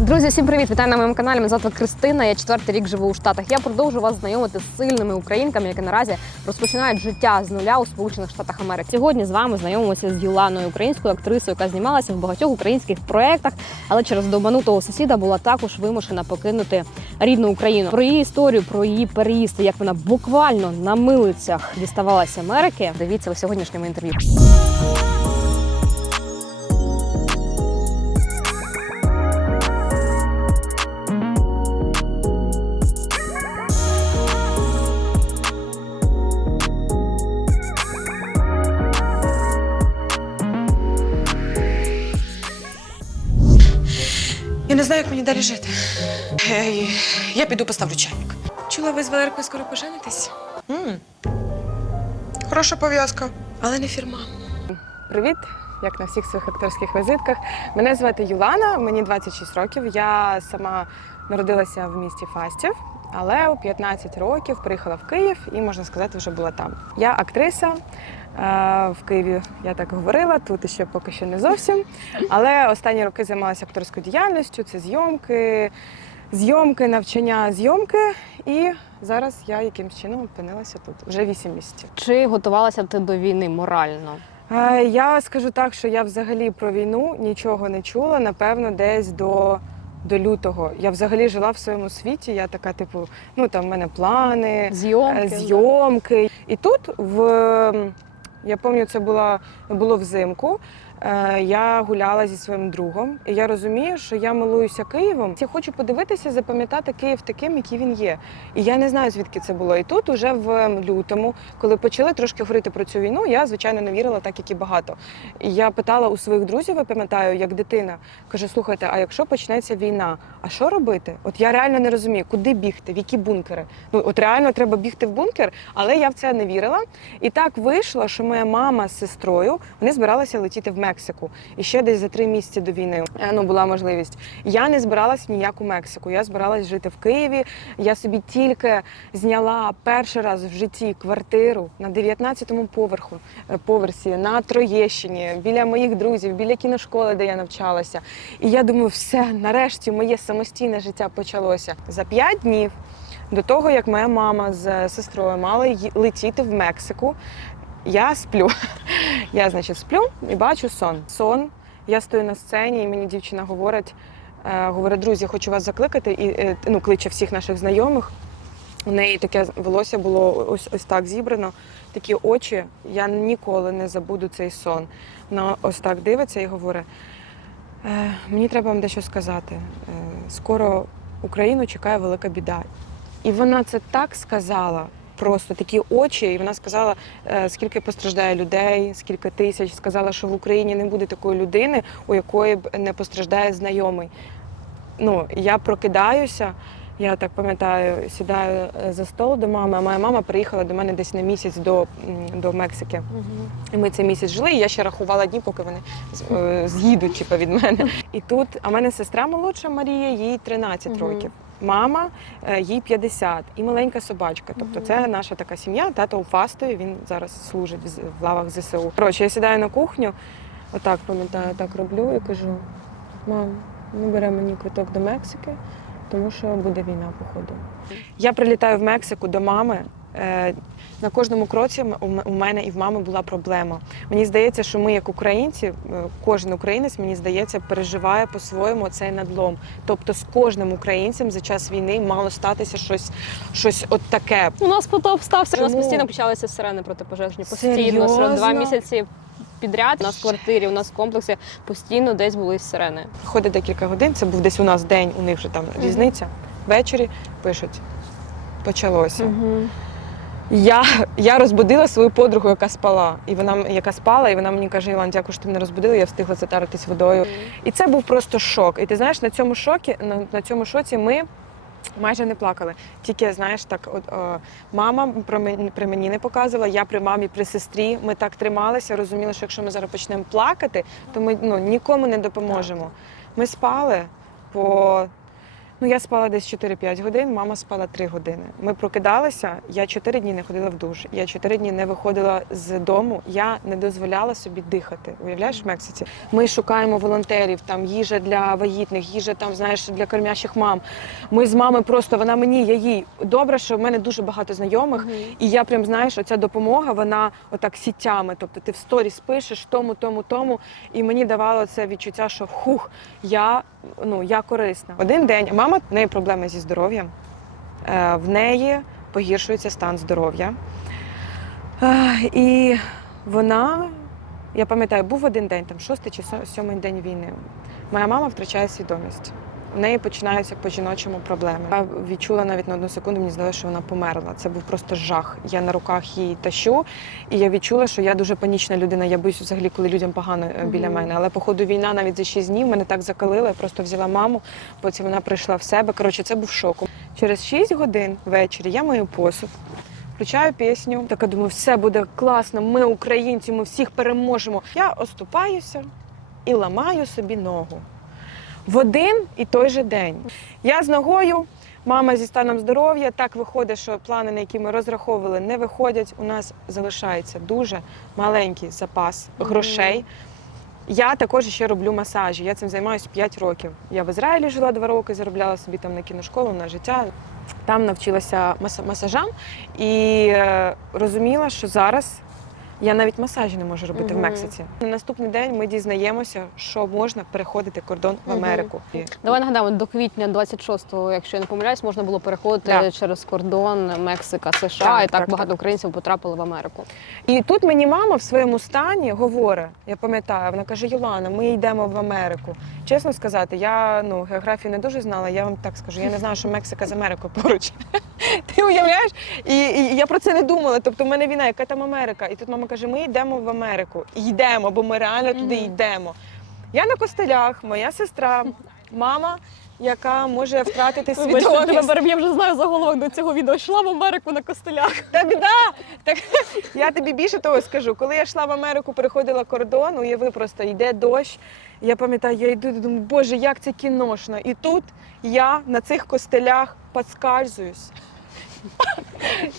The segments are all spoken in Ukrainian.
Друзі, всім привіт! Вітаю на моєму каналі. Мене звати Кристина. Я четвертий рік живу у Штатах. Я продовжу вас знайомити з сильними українками, які наразі розпочинають життя з нуля у Сполучених Штатах Америки. Сьогодні з вами знайомимося з Юланою, українською актрисою, яка знімалася в багатьох українських проєктах, але через довбанутого сусіда була також вимушена покинути рідну Україну. Про її історію, про її переїзд, як вона буквально на милицях діставалася Америки. Дивіться у сьогоднішньому інтерв'ю. Далі жити. Ей, Я піду поставлю чайник. Чула, ви з Валеркою скоро поженитесь? м Хороша пов'язка, але не фірма. Привіт, як на всіх своїх акторських візитках. Мене звати Юлана, мені 26 років. Я сама народилася в місті Фастів, але у 15 років приїхала в Київ і, можна сказати, вже була там. Я актриса. е, В Києві я так говорила, тут ще поки що не зовсім. Але останні роки займалася акторською діяльністю, це зйомки, зйомки, навчання, зйомки. І зараз я якимсь чином опинилася тут вже 8 місяців. Чи готувалася ти до війни морально? Е, Я скажу так, що я взагалі про війну нічого не чула, напевно, десь до, до лютого. Я взагалі жила в своєму світі. Я така, типу, ну там в мене плани, Зйомки? е, зйомки. І тут в я пам'ятаю, це була було взимку. Е, Я гуляла зі своїм другом, і я розумію, що я милуюся Києвом. Я хочу подивитися, запам'ятати Київ таким, який він є. І я не знаю, звідки це було. І тут, уже в лютому, коли почали трошки говорити про цю війну, я звичайно не вірила, так як і багато. І я питала у своїх друзів, я пам'ятаю, як дитина каже: слухайте, а якщо почнеться війна, а що робити? От я реально не розумію, куди бігти, в які бункери. Ну от реально треба бігти в бункер, але я в це не вірила. І так вийшло, що моя мама з сестрою вони збиралися летіти в Мексику. І ще десь за три місяці до війни е, ну, була можливість. Я не збиралась в ніяку Мексику. Я збиралась жити в Києві. Я собі тільки зняла перший раз в житті квартиру на 19-му поверху е, поверсі на Троєщині, біля моїх друзів, біля кіношколи, де я навчалася. І я думаю, все, нарешті моє самостійне життя почалося за п'ять днів. До того, як моя мама з сестрою мали летіти в Мексику, я сплю. Я, значить, сплю і бачу сон. Сон. Я стою на сцені, і мені дівчина говорить, е, говорить, друзі, я хочу вас закликати, і е, ну, кличе всіх наших знайомих. У неї таке волосся було ось ось так зібрано, такі очі. Я ніколи не забуду цей сон. Вона ось так дивиться і говорить: е, мені треба вам дещо сказати. Скоро Україну чекає велика біда. І вона це так сказала. Просто такі очі, і вона сказала, е, скільки постраждає людей, скільки тисяч. Сказала, що в Україні не буде такої людини, у якої б не постраждає знайомий. Ну, я прокидаюся, я так пам'ятаю, сідаю е, за стол до мами, а моя мама приїхала до мене десь на місяць до, до Мексики. І ми цей місяць жили, і я ще рахувала дні, поки вони е, з'їдуть типу, від мене. І тут, а в мене сестра молодша Марія, їй 13 Мгм. років. Мама е, їй 50 і маленька собачка. Тобто це наша така сім'я. Тато у Фастові, він зараз служить в в лавах ЗСУ. Коротше, я сідаю на кухню, отак пам'ятаю, так роблю і кажу: мам, ми беремо мені квиток до Мексики, тому що буде війна, походу. Я прилітаю в Мексику до мами. Е, На кожному кроці у мене і в мами була проблема. Мені здається, що ми, як українці, е, кожен українець, мені здається, переживає по-своєму цей надлом. Тобто з кожним українцем за час війни мало статися щось, щось от таке. У нас потоп стався. У нас постійно почалися сирени протипожежні. Постійно Серйозно? Два місяці підряд. У нас в квартирі, у нас в комплексі постійно десь були сирени. Проходить декілька годин, це був десь у нас день, у них вже там різниця. Ввечері пишуть. Почалося. Я, я розбудила свою подругу, яка спала, і вона яка спала, і вона мені каже: Ілан, дякую, що ти мене розбудила, я встигла затаритись водою. І це був просто шок. І ти знаєш, на цьому шокі, на, на цьому шоці ми. Майже не плакали. Тільки, знаєш, так, от е, мама про мені, при мені не показувала, я при мамі, при сестрі. Ми так трималися, розуміли, що якщо ми зараз почнемо плакати, то ми ну, нікому не допоможемо. Ми спали по Ну, я спала десь 4-5 годин, мама спала 3 години. Ми прокидалися, я 4 дні не ходила в душ, я 4 дні не виходила з дому, я не дозволяла собі дихати. Уявляєш, в Мексиці? Ми шукаємо волонтерів, там їжа для вагітних, їжа там, знаєш, для кормящих мам. Ми з мамою просто, вона мені, я їй. Добре, що в мене дуже багато знайомих, і я прям, знаєш, оця допомога, вона отак сітями. Тобто ти в сторіс пишеш тому, тому, тому. І мені давало це відчуття, що хух, я, ну, я корисна. Один день мама в неї проблеми зі здоров'ям. Е, В неї погіршується стан здоров'я. Е, І вона, я пам'ятаю, був один день, там шостий чи сьомий день війни. Моя мама втрачає свідомість. У неї починаються по жіночому проблеми. Я відчула навіть на одну секунду, мені здалося, що вона померла. Це був просто жах. Я на руках її тащу, і я відчула, що я дуже панічна людина. Я боюсь взагалі, коли людям погано е, біля мене. Але походу війна навіть за 6 днів мене так закалила. Я просто взяла маму, потім вона прийшла в себе. Коротше, це був шок. Через 6 годин ввечері я мою посуд. Включаю пісню, така думаю, все буде класно. Ми українці, ми всіх переможемо. Я оступаюся і ламаю собі ногу. В один і той же день. Я з ногою, мама зі станом здоров'я. Так виходить, що плани, на які ми розраховували, не виходять. У нас залишається дуже маленький запас грошей. Я також ще роблю масажі. Я цим займаюся 5 років. Я в Ізраїлі жила 2 роки, заробляла собі там на кіношколу, на життя. Там навчилася масажам і е, розуміла, що зараз я навіть масажі не можу робити в Мексиці. На наступний день ми дізнаємося, що можна переходити кордон в. Америку. Давай нагадаємо, до квітня 26-го, якщо я не помиляюсь, можна було переходити Да. через кордон Мексика, США, Так, і так, так, багато так. українців потрапили в Америку. І тут мені мама в своєму стані говорить, я пам'ятаю, вона каже: Йолана, ми йдемо в Америку. Чесно сказати, я ну географію не дуже знала. Я вам так скажу. Я не знала, що Мексика з Америкою поруч. Ти уявляєш? І, і я про це не думала. Тобто, в мене війна, яка там Америка? І тут мама каже: ми йдемо в Америку. І йдемо, бо ми реально туди Мгм. йдемо. Я на костелях, моя сестра, мама, яка може втратити свідомість. я вже знаю заголовок до цього відео. Йшла в Америку на костелях. Та біда! Так я тобі більше того скажу. Коли я йшла в Америку, переходила кордон, уяви просто йде дощ. Я пам'ятаю, я йду і думаю, боже, як це кіношно. І тут я на цих костелях подскальзуюсь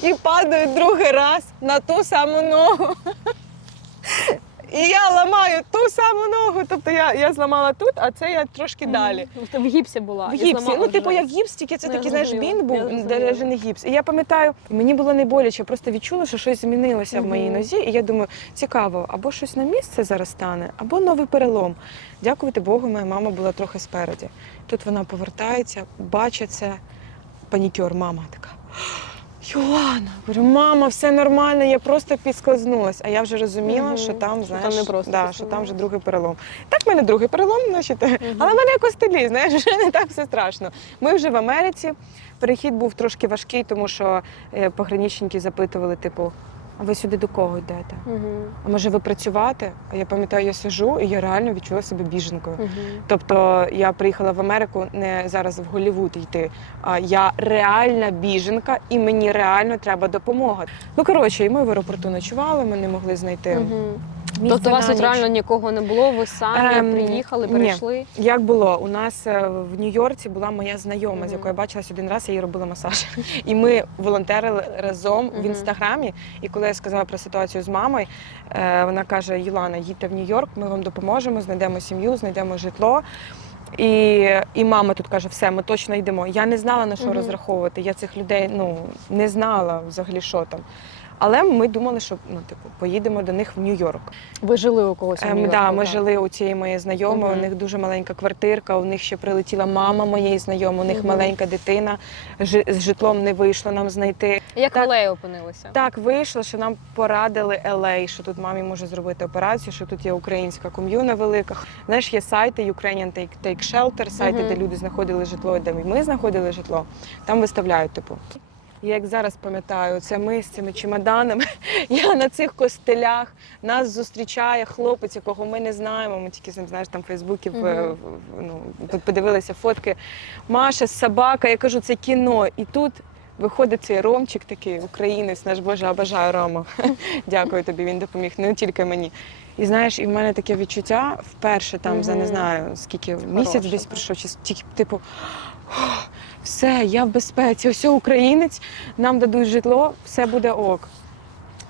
і падаю другий раз на ту саму ногу. І я ламаю ту саму ногу. Тобто я, я зламала тут, а це я трошки далі. В гіпсі була. В гіпсі. Ну, типу, як гіпс, тільки це Ну, такий, знаєш, бінт був, я де не гіпс. І я пам'ятаю, мені було не боляче, просто відчула, що щось змінилося в моїй нозі. І я думаю, цікаво, або щось на місце зараз стане, або новий перелом. Дякувати Богу, моя мама була трохи спереді. Тут вона повертається, бачить це, панікер, мама така. Йоанна, говорю, мама, все нормально, я просто підскользнулась. А я вже розуміла, Мгм. що там, знаєш, там не просто да, що там вже другий перелом. Так, в мене другий перелом, значить, але в мене якось стилі, знаєш, вже не так все страшно. Ми вже в Америці. Перехід був трошки важкий, тому що е, пограничники запитували, типу, а ви сюди до кого йдете? Мгм. А може ви працювати? А я пам'ятаю, я сижу і я реально відчула себе біженкою. Мгм. Тобто я приїхала в Америку не зараз в Голлівуд йти, а я реальна біженка, і мені реально треба допомога. Ну коротше, і ми в аеропорту ночували, ми не могли знайти. Мгм. місце Тобто у вас тут реально нікого не було, ви самі Ем, приїхали, ні. Як було? У нас е, в Нью-Йорці була моя знайома, Мгм. з якою я бачилась один раз, я їй робила масаж. І ми волонтерили разом в інстаграмі. І коли я сказала про ситуацію з мамою, е, вона каже: Єлана, їдьте в Нью-Йорк, ми вам допоможемо, знайдемо сім'ю, знайдемо житло. І, і мама тут каже: все, ми точно йдемо. Я не знала на що Мгм. розраховувати. Я цих людей ну не знала взагалі, що там. Але ми думали, що ну, типу, поїдемо до них в Нью-Йорк. Ви жили у когось? у Ем, да, ми так? жили у цієї моєї знайомої. Мгм. У них дуже маленька квартирка. У них ще прилетіла мама моєї знайомої. У них Мгм. маленька дитина. Жи- з житлом не вийшло нам знайти. Як Так. в Леї опинилися? Так вийшло, що нам порадили LA, що тут мамі може зробити операцію, що тут є українська ком'юна велика. Знаєш, є сайти Ukrainian Take, Take Shelter, сайти, Мгм. де люди знаходили житло, де ми знаходили житло. Там виставляють, типу. Я як зараз пам'ятаю, це ми з цими чемоданами. Я на цих костелях нас зустрічає хлопець, якого ми не знаємо. Ми тільки з ним знаєш там в Фейсбуці ну, подивилися фотки. Маша, собака, я кажу, це кіно. І тут виходить цей Ромчик такий, українець, наш Боже, обожаю Рома. Дякую тобі, він допоміг не тільки мені. І знаєш, і в мене таке відчуття вперше там за не знаю скільки місяць десь пройшов, чи тільки типу. «Ох, Все, я в безпеці, ось українець, нам дадуть житло, все буде ок.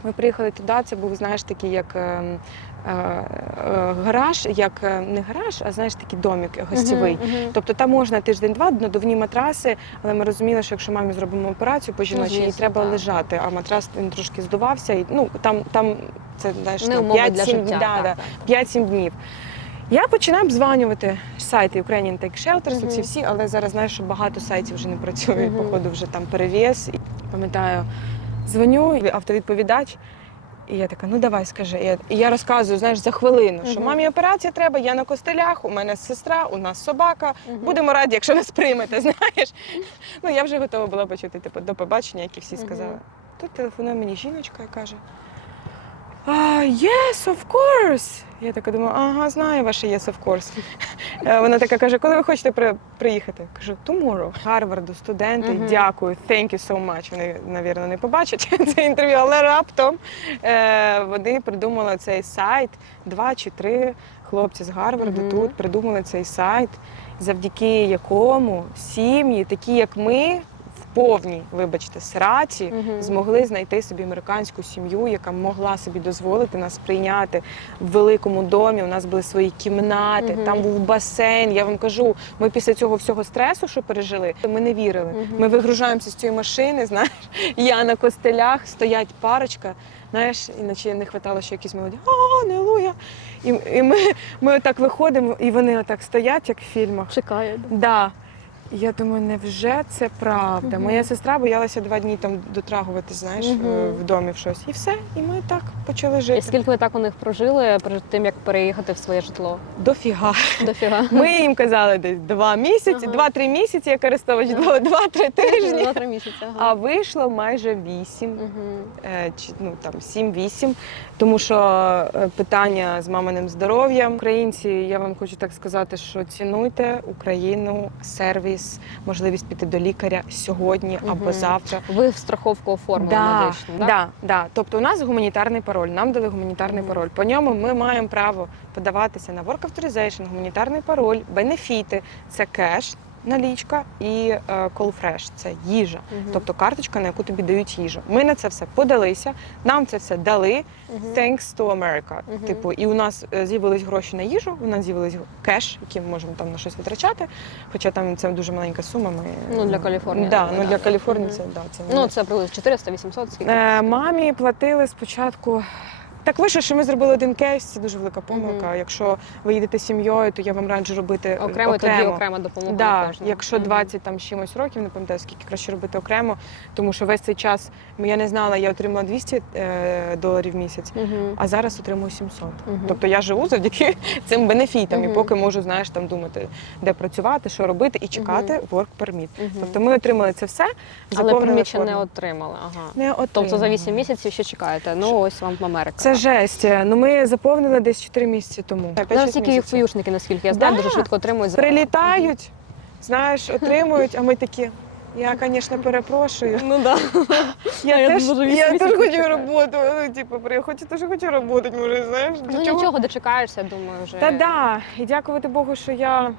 Ми приїхали туди, це був, знаєш, такий як е, е, е, гараж, як е, не гараж, а знаєш, такий домик гостєвий. Мгм, мгм. Тобто там можна тиждень-два, надувні матраси, але ми розуміли, що якщо мамі зробимо операцію по жіночій, їй треба так. лежати, а матрас він трошки здувався. І, ну, там, там це знаєш, Не там умови для 5-7 да, да, 5-7 днів. Я починаю обзванювати сайти Ukrainian Take Shelters, ці всі, але зараз знаєш, що багато сайтів вже не працює, походу вже там перевіз. І, Пам'ятаю, дзвоню, автовідповідач. І я така, ну давай, скажи. І я, і я розказую, знаєш, за хвилину, що мамі операція треба, я на костелях, у мене сестра, у нас собака. Будемо раді, якщо нас приймете, знаєш. Ну я вже готова була почути, типу, до побачення, як і всі сказали. Тут телефонує мені жіночка і каже: а, Yes, of course. Я така думаю, ага, знаю ваше yes, of course. Е, Вона така каже, коли ви хочете при, приїхати? Кажу, tomorrow. Гарварду, студенти, Мгм. дякую, thank you so much. Вони, навірно, не побачать це інтерв'ю, але раптом е, вони придумали цей сайт, два чи три хлопці з Гарварду Мгм. тут придумали цей сайт, завдяки якому сім'ї, такі як ми, повній, вибачте, сраці, Мгм. змогли знайти собі американську сім'ю, яка могла собі дозволити нас прийняти в великому домі. У нас були свої кімнати, Мгм. там був басейн. Я вам кажу, ми після цього всього стресу, що пережили, ми не вірили. Мгм. Ми вигружаємося з цієї машини. Знаєш, я на костелях стоять парочка. Знаєш, іначе не вистачало ще якісь мелодії. О, Алілуя! І, і ми, ми отак виходимо, і вони отак стоять, як в фільмах. Чекає. да. Я думаю, невже це правда? Мгм. Моя сестра боялася два дні там дотрагувати, знаєш, е, в домі в щось. І все. І ми так почали жити. І скільки ви так у них прожили перед тим, як переїхати в своє житло? Дофіга. Дофіга. Ми їм казали десь два місяці, Ага. два-три місяці, як користувач, Ага. два- два-три тижні. Два-три місяці. А вийшло майже вісім. Чи ну там 7-8, тому що е, питання з маминим здоров'ям. Українці, я вам хочу так сказати, що цінуйте Україну, сервіс, можливість піти до лікаря сьогодні або Мгм. завтра. Ви в страховку оформили Да, медичну, да, да? да, Тобто у нас гуманітарний пароль. Нам дали гуманітарний Мгм. пароль. По ньому ми маємо право подаватися на work authorization, гуманітарний пароль, бенефіти це кеш, налічка і fresh – це їжа. Мгм. Тобто карточка, на яку тобі дають їжу. Ми на це все подалися, нам це все дали. Мгм. Thanks to America. Мгм. Типу, і у нас е, з'явились гроші на їжу, у нас з'явились кеш, які ми можемо там на щось витрачати. Хоча там це дуже маленька сума. Ми Ну, для Каліфорнії, Да, ну для Каліфорнії Мгм. це да, це Ну, це приблизно 400-800, скільки? Е, мамі платили спочатку. Так вийшло, що ми зробили один кейс, це дуже велика помилка. Мгм. Якщо ви їдете з сім'єю, то я вам раджу робити е, Окремо, тоді окрема допомога Да, якщо Мгм. 20 там з чимось років, не пам'ятаю, скільки краще робити окремо, тому що весь цей час ну, я не знала, я отримала 200 е, доларів в місяць, Мгм. а зараз отримую 700. Мгм. Тобто я живу завдяки цим бенефітам, Мгм. і поки можу, знаєш, там думати, де працювати, що робити, і чекати work permit. Мгм. Тобто ми отримали це все, Але приміщення не отримали. Ага. не отримали. Тобто за 8 місяців ще чекаєте. Ну, ось вам Америка. Це жесть. Ну ми заповнили десь 4 місяці тому. Зараз тільки їх фуюшники, наскільки я знаю, Да. дуже швидко отримують. Прилітають, знаєш, отримують, а ми такі. Я, звісно, перепрошую. Ну да. Я, я теж, дуже я теж хочу роботу. Ну, типу, при- хочу, теж хочу роботи, може, знаєш. Ну чого? нічого, дочекаєшся, думаю, вже. Та да. І дякувати Богу, що я,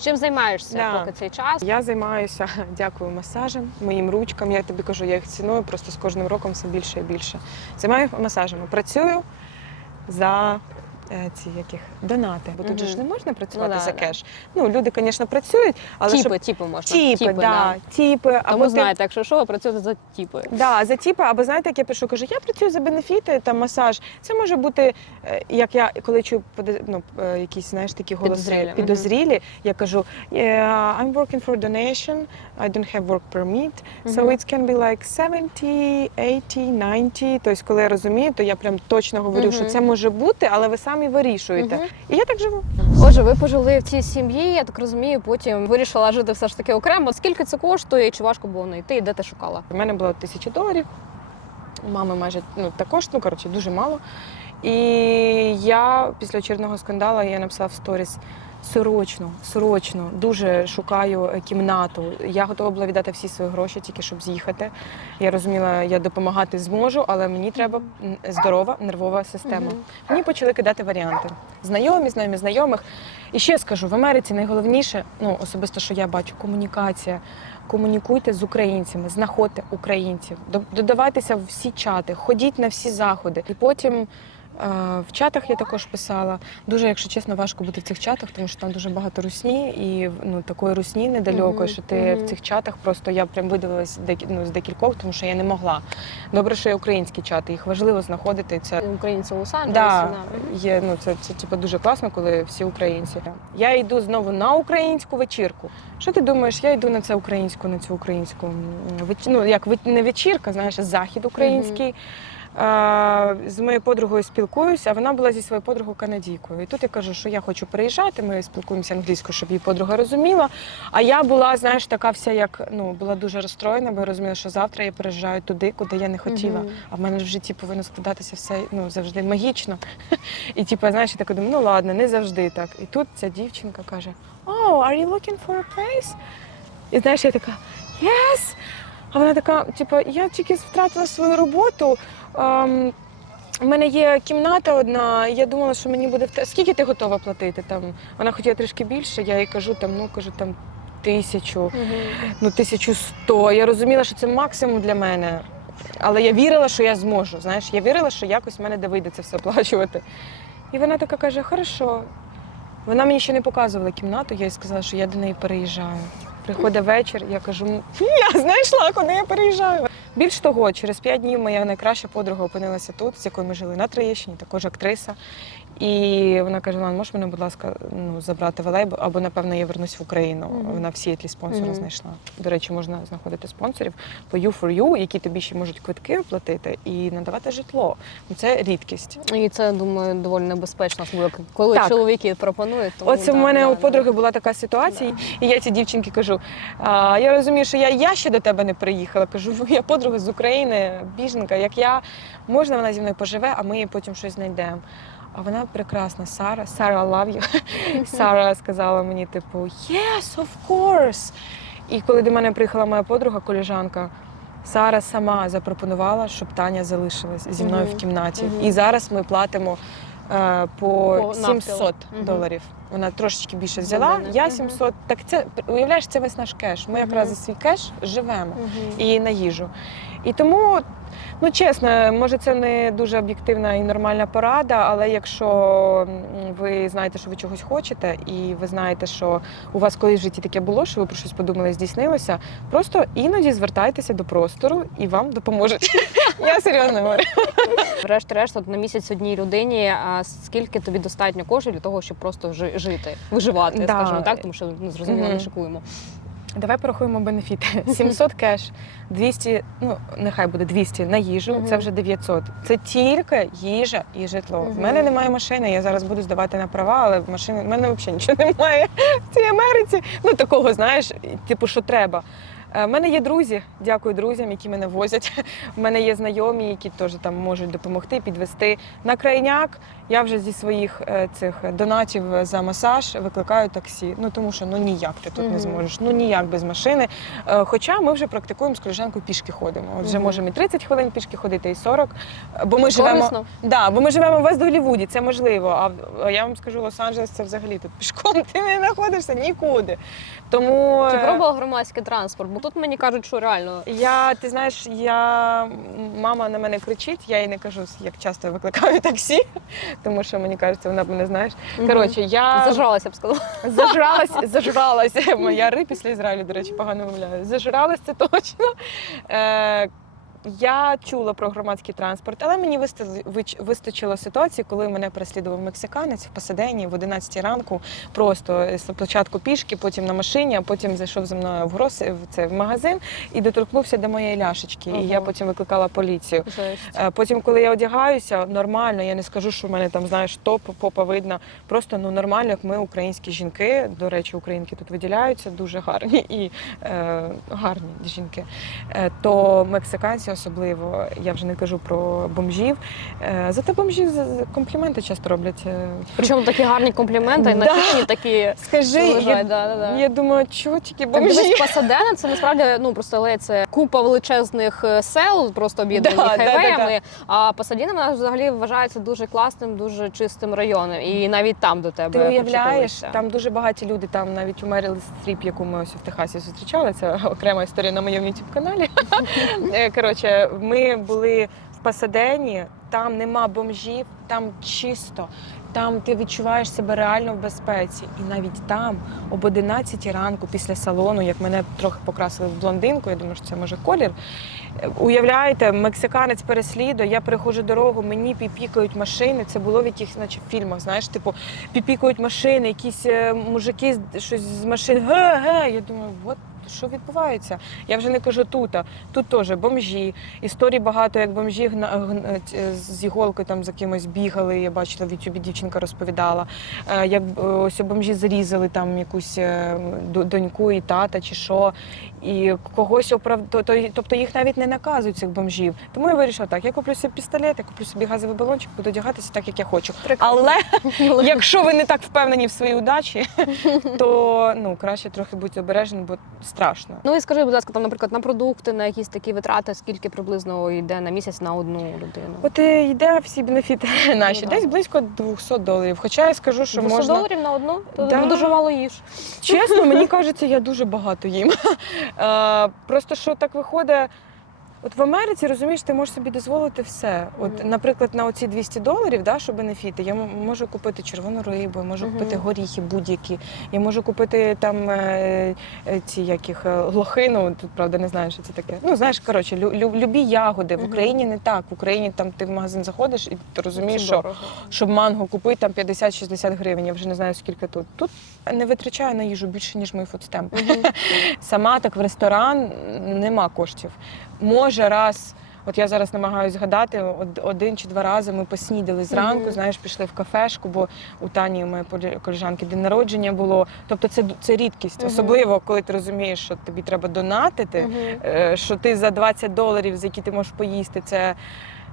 Чим займаєшся Да. поки цей час? я займаюся, дякую масажем, моїм ручкам. Я тобі кажу, я їх ціную, просто з кожним роком все більше і більше. Займаюся масажами. Працюю за. Е, Ці яких донати, бо тут же ж не можна працювати Ну да, за да. кеш. Ну люди, звісно, працюють, але тіпи, щоб тіпи можна. тіпи, да, тіпи, Тому або ти знаєте, якщо що, ви працюєте за тіпи. Да, за типи, або знаєте, як я пишу, кажу, я працюю за бенефіти, там масаж. Це може бути, е, як я коли чую поди- ну, е, якісь, знаєш, такі голоси Підозрілі, підозрілі, мгм. я кажу, yeah, I'm working for donation, I don't have work permit, so Мгм. it can be like 70, 80, 90. Тобто, коли я розумію, то я прям точно говорю, що Мгм. це може бути, але ви самі вирішуєте. Угу. І я так живу. Отже, ви пожили в цій сім'ї, я так розумію, потім вирішила жити все ж таки окремо. Скільки це коштує, чи важко було знайти, і де ти шукала? У мене було тисяча доларів. У мами майже ну, також, ну коротше, дуже мало. І я після очередного скандалу я написала в сторіс: Срочно, срочно, дуже шукаю е, кімнату. Я готова була віддати всі свої гроші, тільки щоб з'їхати. Я розуміла, я допомагати зможу, але мені треба здорова нервова система. Мгм. Мені почали кидати варіанти. Знайомі, знайомі, знайомих. І ще скажу: в Америці найголовніше, ну особисто, що я бачу, комунікація. Комунікуйте з українцями, знаходьте українців, до- додавайтеся в всі чати, ходіть на всі заходи. І потім в чатах я також писала. Дуже, якщо чесно, важко бути в цих чатах, тому що там дуже багато русні і ну такої русні недалекої, Мгм, що ти мгм. в цих чатах просто я прям виділилась декі- ну, з декількох, тому що я не могла. Добре, що є українські чати, їх важливо знаходити. Це Українці у Лос-Анджелесі. Да, є, ну це, це типу, дуже класно, коли всі українці. Я йду знову на українську вечірку. Що ти думаєш? Я йду на це українську, на цю українську ну, як не вечірка, знаєш, захід український. А, з моєю подругою спілкуюся, а вона була зі своєю подругою канадійкою. І тут я кажу, що я хочу переїжджати. Ми спілкуємося англійською, щоб її подруга розуміла. А я була, знаєш, така вся, як ну була дуже розстроєна, бо я розуміла, що завтра я переїжджаю туди, куди я не хотіла. Мгм. А в мене в житті повинно складатися все ну завжди магічно. І типу, знаєш, я так думаю, ну ладно, не завжди так. І тут ця дівчинка каже: Oh, are you looking for a place? І знаєш, я така Yes! А вона така, типу, я тільки втратила свою роботу. Ем, у мене є кімната одна, і я думала, що мені буде Скільки ти готова платити? Там вона хотіла трішки більше, я їй кажу, там, ну кажу, там тисячу Мгм. ну, 1100. Я розуміла, що це максимум для мене. Але я вірила, що я зможу. Знаєш, я вірила, що якось в мене де вийде це все оплачувати. І вона така каже: хорошо. Вона мені ще не показувала кімнату, я їй сказала, що я до неї переїжджаю. Приходить вечір, я кажу, «М, я знайшла, куди я переїжджаю. Більш того, через п'ять днів моя найкраща подруга опинилася тут, з якою ми жили на Троєщині, також актриса. І вона каже: Лан, можеш мене, будь ласка, ну, забрати в Алей, або, напевно, я вернусь в Україну. Мгм. Вона в Сіетлі спонсора Мгм. знайшла. До речі, можна знаходити спонсорів по U4U, які тобі ще можуть квитки оплатити і надавати житло. Ну, Це рідкість. І це, думаю, доволі небезпечно, коли Так. чоловіки пропонують. Тому, Оце да, в мене да, у да. подруги була така ситуація, і я цій дівчинці кажу: а, я розумію, що я, я ще до тебе не приїхала. Кажу, я подруга з України, біженка, як я, можна вона зі мною поживе, а ми їй потім щось знайдемо. А вона прекрасна, Сара, Сара, I love you. Сара сказала мені, типу, yes, of course. І коли до мене приїхала моя подруга, коліжанка, Сара сама запропонувала, щоб Таня залишилась зі мною в кімнаті. І зараз ми платимо е, по По навпіл. 700 Мгм. доларів. Вона трошечки більше взяла, я Мгм. 700. Так це уявляєш, це весь наш кеш. Ми якраз за свій кеш живемо і на їжу. І тому, ну чесно, може це не дуже об'єктивна і нормальна порада, але якщо ви знаєте, що ви чогось хочете, і ви знаєте, що у вас колись в житті таке було, що ви про щось подумали, здійснилося, просто іноді звертайтеся до простору і вам допоможуть. Я серйозно говорю. Врешті-решт, от на місяць одній людині, а скільки тобі достатньо коштів для того, щоб просто жи- жити, виживати, Да. скажімо так, тому що ну, зрозуміло, не Мгм. шикуємо. Давай порахуємо бенефіти. 700 кеш, 200, ну нехай буде 200 на їжу, Мгм. це вже 900. Це тільки їжа і житло. В Мгм. мене немає машини, я зараз буду здавати на права, але в машини в мене взагалі нічого немає в цій Америці. Ну такого, знаєш, типу, що треба. У мене є друзі, дякую друзям, які мене возять. У мене є знайомі, які теж там можуть допомогти, підвести. На крайняк я вже зі своїх е, цих донатів за масаж викликаю таксі. Ну тому що ну ніяк ти тут Мгм. не зможеш. Ну ніяк без машини. Е, Хоча ми вже практикуємо з коліжанкою пішки ходимо. От Вже Мгм. можемо і 30 хвилин пішки ходити, і 40. Е, Бо ми живемо. Да, бо ми живемо в Вест-Голлівуді, це можливо. А я вам скажу, Лос-Анджелес це взагалі тут пішком ти не знаходишся нікуди. Тому Чи е, пробувала громадський транспорт? Бо тут мені кажуть, що реально я, ти знаєш, я мама на мене кричить, я їй не кажу, як часто я викликаю таксі, тому що мені кажеться, вона б мене знаєш. Коротше, я зажралася, б сказала. зажралась, зажралася. Моя ри після Ізраїлю, до речі, погано вимовляю. Зажралась це точно. Е, я чула про громадський транспорт, але мені виста- вистачило ситуації, коли мене переслідував мексиканець в Пасадені в 11 ранку. Просто спочатку пішки, потім на машині, а потім зайшов зі мною в грос в це в магазин і доторкнувся до моєї ляшечки. І я потім викликала поліцію. Жесть. Е, Потім, коли я одягаюся, нормально, я не скажу, що в мене там, знаєш, топ, попа видно. Просто ну нормально, як ми, українські жінки. До речі, українки тут виділяються дуже гарні і е, гарні жінки. Е, то мексиканці особливо. Я вже не кажу про бомжів. Е, Зате бомжі компліменти часто роблять. е. Причому такі гарні компліменти, і Да. написані такі. Скажи, я, да, да, да. я думаю, чого тільки Так, бомжі? дивись, Пасадена це насправді ну просто але це купа величезних е, сел, просто об'єднані Да, да, хайвеями. А Пасадіна вона взагалі вважається дуже класним, дуже чистим районом. І навіть там до тебе Ти уявляєш, там дуже багаті люди. Там навіть у Меріл Стріп, яку ми ось в Техасі зустрічали. Це окрема історія на моєму youtube каналі. Е, Коротше, ми були в Пасадені, там нема бомжів, там чисто. Там ти відчуваєш себе реально в безпеці. І навіть там, об 11 ранку, після салону, як мене трохи покрасили в блондинку, я думаю, що це може колір. Уявляєте, мексиканець переслідує, я переходжу дорогу, мені піпікають машини. Це було в якихось, наче фільмах, знаєш, типу, піпікають машини, якісь е, мужики щось з машин. Ге, ге. Я думаю, от що відбувається? Я вже не кажу тут. а Тут теж бомжі. Історій багато, як бомжі з іголкою там за кимось бігали. Я бачила в Ютубі дівчинка розповідала. Е, Як е, ось бомжі зарізали там якусь е, доньку і тата чи що. І когось оправ... то- то- тобто їх навіть не наказують цих бомжів. Тому я вирішила так: я куплю собі пістолет, я куплю собі газовий балончик, буду одягатися так, як я хочу. Але якщо ви не так впевнені в своїй удачі, то ну краще трохи бути обережним, бо страшно. Ну і скажи, будь ласка, там, наприклад, на продукти, на якісь такі витрати, скільки приблизно йде на місяць на одну людину? От і йде всі бенефіти наші, Ну, десь близько 200 доларів. Хоча я скажу, що 200 можна доларів на одну? То Да. дуже мало їж. чесно, мені кажеться, я дуже багато їм. Е, Просто що так виходить. От в Америці, розумієш, ти можеш собі дозволити все. От, Мгм. наприклад, на оці 200 доларів, да, що бенефіти, я можу купити червону рибу, я можу Мгм. купити горіхи будь-які, я можу купити там е, е, ці яких е, лохину. Тут правда не знаю, що це таке. Ну знаєш, коротше, лю, лю- любі ягоди. В Україні не так. В Україні там ти в магазин заходиш і ти розумієш, що щоб манго купити там 50-60 гривень. Я вже не знаю скільки тут. Тут не витрачаю на їжу більше ніж мої фудстемпи. Мгм. Сама так в ресторан нема коштів. Може раз. От я зараз намагаюся згадати один чи два рази. Ми поснідали зранку, Мгм. знаєш, пішли в кафешку, бо у Тані у моєї коліжанки день народження було. Тобто це, це рідкість, Мгм. особливо коли ти розумієш, що тобі треба донатити, Мгм. е, що ти за 20 доларів, за які ти можеш поїсти, це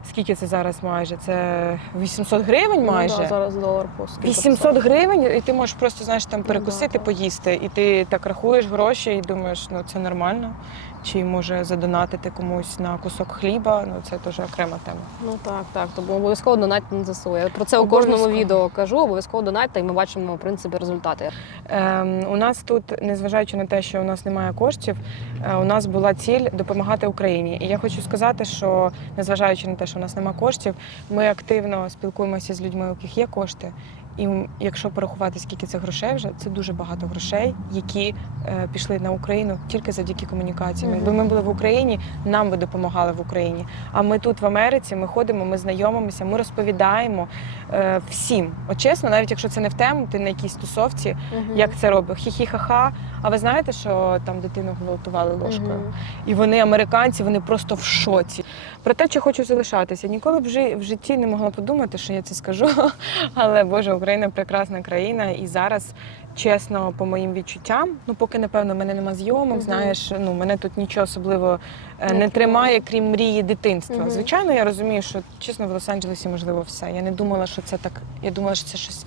скільки це зараз майже? Це 800 гривень майже. Ну, да, зараз долар по 800 гривень, і ти можеш просто знаєш там Ну, перекусити, да, да. поїсти, і ти так рахуєш гроші і думаєш, ну це нормально. Чи може задонатити комусь на кусок хліба? Ну це теж окрема тема. Ну так, так. Тому обов'язково донатьте на ЗСУ. Я про це у кожному відео кажу. Обов'язково донатьте, і ми бачимо в принципі результати. Ем, у нас тут, незважаючи на те, що у нас немає коштів, е, у нас була ціль допомагати Україні. І я хочу сказати, що незважаючи на те, що у нас немає коштів, ми активно спілкуємося з людьми, у яких є кошти. І якщо порахувати, скільки це грошей вже, це дуже багато грошей, які е, пішли на Україну тільки завдяки комунікаціям. Якби ми були в Україні, нам би допомагали в Україні. А ми тут в Америці, ми ходимо, ми знайомимося, ми розповідаємо е, всім. От чесно, навіть якщо це не в тему, ти на якійсь тусовці, як це робить? Хі-хі-ха-ха. А ви знаєте, що там дитину гвалтували ложкою? Мгм. І вони, американці, вони просто в шоці. Про те, чи хочу залишатися. Ніколи жи- в житті не могла подумати, що я це скажу. Але Боже, Україна прекрасна країна. І зараз, чесно, по моїм відчуттям, ну поки напевно мене нема зйомок, Мгм. знаєш, ну мене тут нічого особливо е, Не не тримає. крім мрії дитинства. Мгм. Звичайно, я розумію, що чесно, в Лос-Анджелесі можливо все. Я не думала, що це так. Я думала, що це щось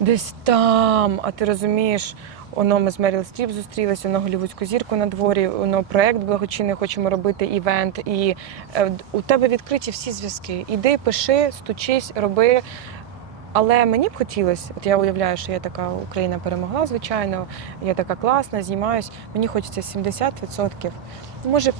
десь там. А ти розумієш, Оно ми з Меріл Стріп зустрілися, воно голівудську зірку на дворі, воно проект благочинний, хочемо робити івент. І е, у тебе відкриті всі зв'язки. Іди, пиши, стучись, роби. Але мені б хотілося, от я уявляю, що я така Україна перемогла, звичайно, я така класна, знімаюсь. Мені хочеться 70%, може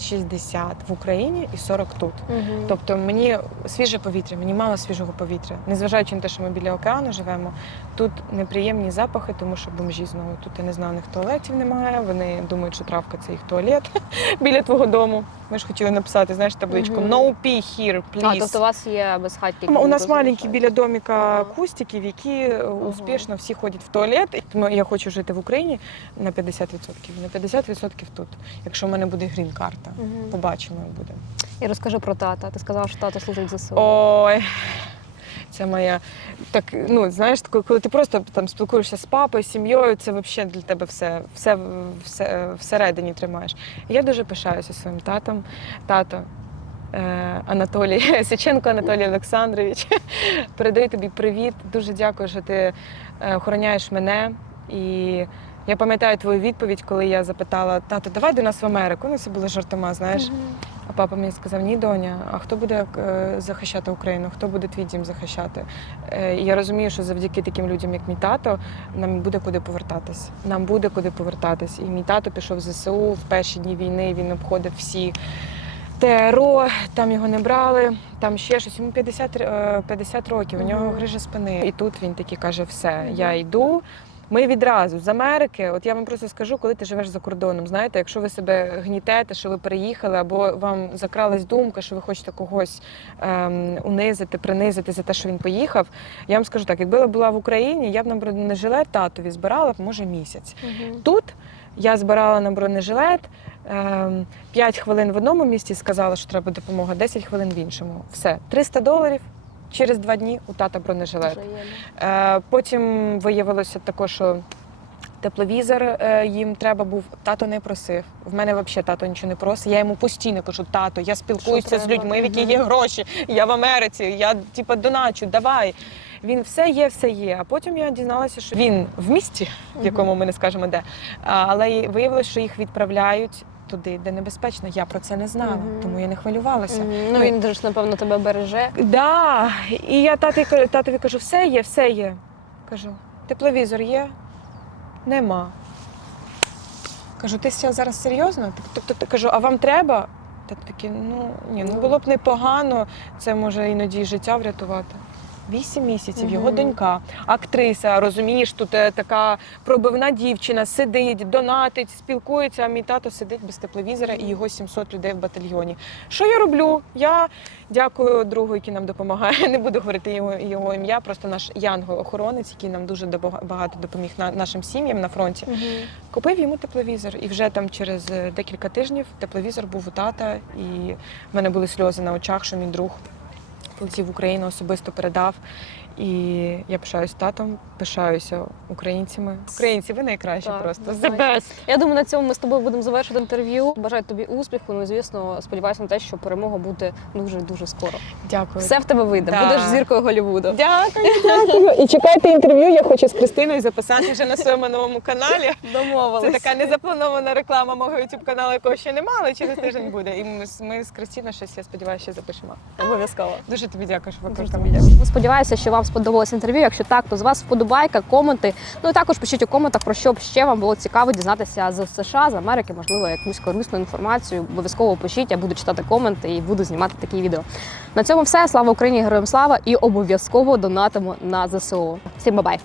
60% в Україні і 40% тут. Угу. Тобто мені свіже повітря, мені мало свіжого повітря. Незважаючи на те, що ми біля океану живемо, тут неприємні запахи, тому що бомжі знову тут я не знаю, у них туалетів немає. Вони думають, що травка це їх туалет біля твого дому. Ми ж хотіли написати, знаєш, табличку Мгм. No pee here, А, тобто у вас є безхатьки? У нас маленькі біля доміка кустиків, які е, успішно всі ходять в туалет. Тому я хочу жити в Україні на 50%. На 50% тут. Якщо в мене буде грін-карта. Мгм. Побачимо, як буде. І розкажи про тата. Ти сказав, що тато служить в ЗСУ. Ой, Це моя так, ну знаєш, коли ти просто там спілкуєшся з папою, сім'єю, це взагалі для тебе все, все, все всередині тримаєш. Я дуже пишаюся своїм татом. Тато е, Анатолій Січенко Анатолій Олександрович. Передаю тобі привіт. Дуже дякую, що ти е, охороняєш мене. І я пам'ятаю твою відповідь, коли я запитала: тато, давай до нас в Америку. Ну, це було жартома, знаєш. А папа мені сказав: ні, доня, а хто буде е, захищати Україну? Хто буде твій дім захищати? Е, І я розумію, що завдяки таким людям, як мій тато, нам буде куди повертатись. Нам буде куди повертатись. І мій тато пішов в ЗСУ в перші дні війни. Він обходив всі. ТРО, там його не брали, там ще щось. Йому 50, е, 50 років, у нього грижа спини. І тут він такий каже: все, я йду. Ми відразу з Америки, от я вам просто скажу, коли ти живеш за кордоном, знаєте, якщо ви себе гнітете, що ви переїхали, або вам закралась думка, що ви хочете когось ем, унизити, принизити за те, що він поїхав. Я вам скажу так, якби я була в Україні, я б на бронежилет татові збирала б може місяць. Тут я збирала на бронежилет. ем, 5 хвилин в одному місці сказала, що треба допомога, 10 хвилин в іншому. Все, 300 доларів. Через два дні у тата бронежилет. Е, Потім виявилося також, що тепловізор е, їм треба був. Тато не просив. В мене взагалі тато нічого не просить. Я йому постійно кажу: тато, я спілкуюся з людьми, в які є гроші. Я в Америці, я типа доначу, давай. Він все є, все є. А потім я дізналася, що він в місті, в якому ми не скажемо де, але виявилося, що їх відправляють. Туди, де небезпечно, я про це не знала, Мгм. тому я не хвилювалася. Ну він же ж напевно тебе береже. Да. І я таті, татові кажу, все є, все є. Кажу, тепловізор є? Нема. Кажу, ти зараз серйозно? Тобто кажу, а вам треба? Тато такі, ну ні, ну було б непогано, це може іноді життя врятувати. Вісім місяців, його Мгм. донька, актриса, розумієш, тут е, така пробивна дівчина, сидить, донатить, спілкується, а мій тато сидить без тепловізора і його 700 людей в батальйоні. Що я роблю? Я дякую другу, який нам допомагає. Не буду говорити його, його ім'я, просто наш янгол-охоронець, який нам дуже багато допоміг на нашим сім'ям на фронті. Купив йому тепловізор, і вже там через е, декілька тижнів тепловізор був у тата, і в мене були сльози на очах, що мій друг полетів України особисто передав. І я пишаюсь татом, пишаюся українцями. Українці, ви найкращі Так, просто. ви The best. Я думаю, на цьому ми з тобою будемо завершити інтерв'ю. Бажаю тобі успіху. Ну і звісно, сподіваюся на те, що перемога буде дуже дуже скоро. Дякую. Все в тебе вийде. Да. Будеш зіркою Голлівуду. Дякую, дякую. І чекайте інтерв'ю. Я хочу з Кристиною записати вже на своєму новому каналі. Це Домовились. така незапланована реклама мого youtube каналу, якого ще немає, але через тиждень буде. І ми, з- ми з Кристиною щось, я сподіваюся, ще запишемо. Обов'язково. Дуже тобі дякую, що дякую. Сподіваюся, що вам сподобалось інтерв'ю. Якщо так, то з вас вподобайка, коменти. Ну і також пишіть у коментах, про що б ще вам було цікаво дізнатися з США, з Америки, можливо, якусь корисну інформацію. Обов'язково пишіть, я буду читати коменти і буду знімати такі відео. На цьому все. Слава Україні, героям слава і обов'язково донатимо на ЗСУ. Всім бабай!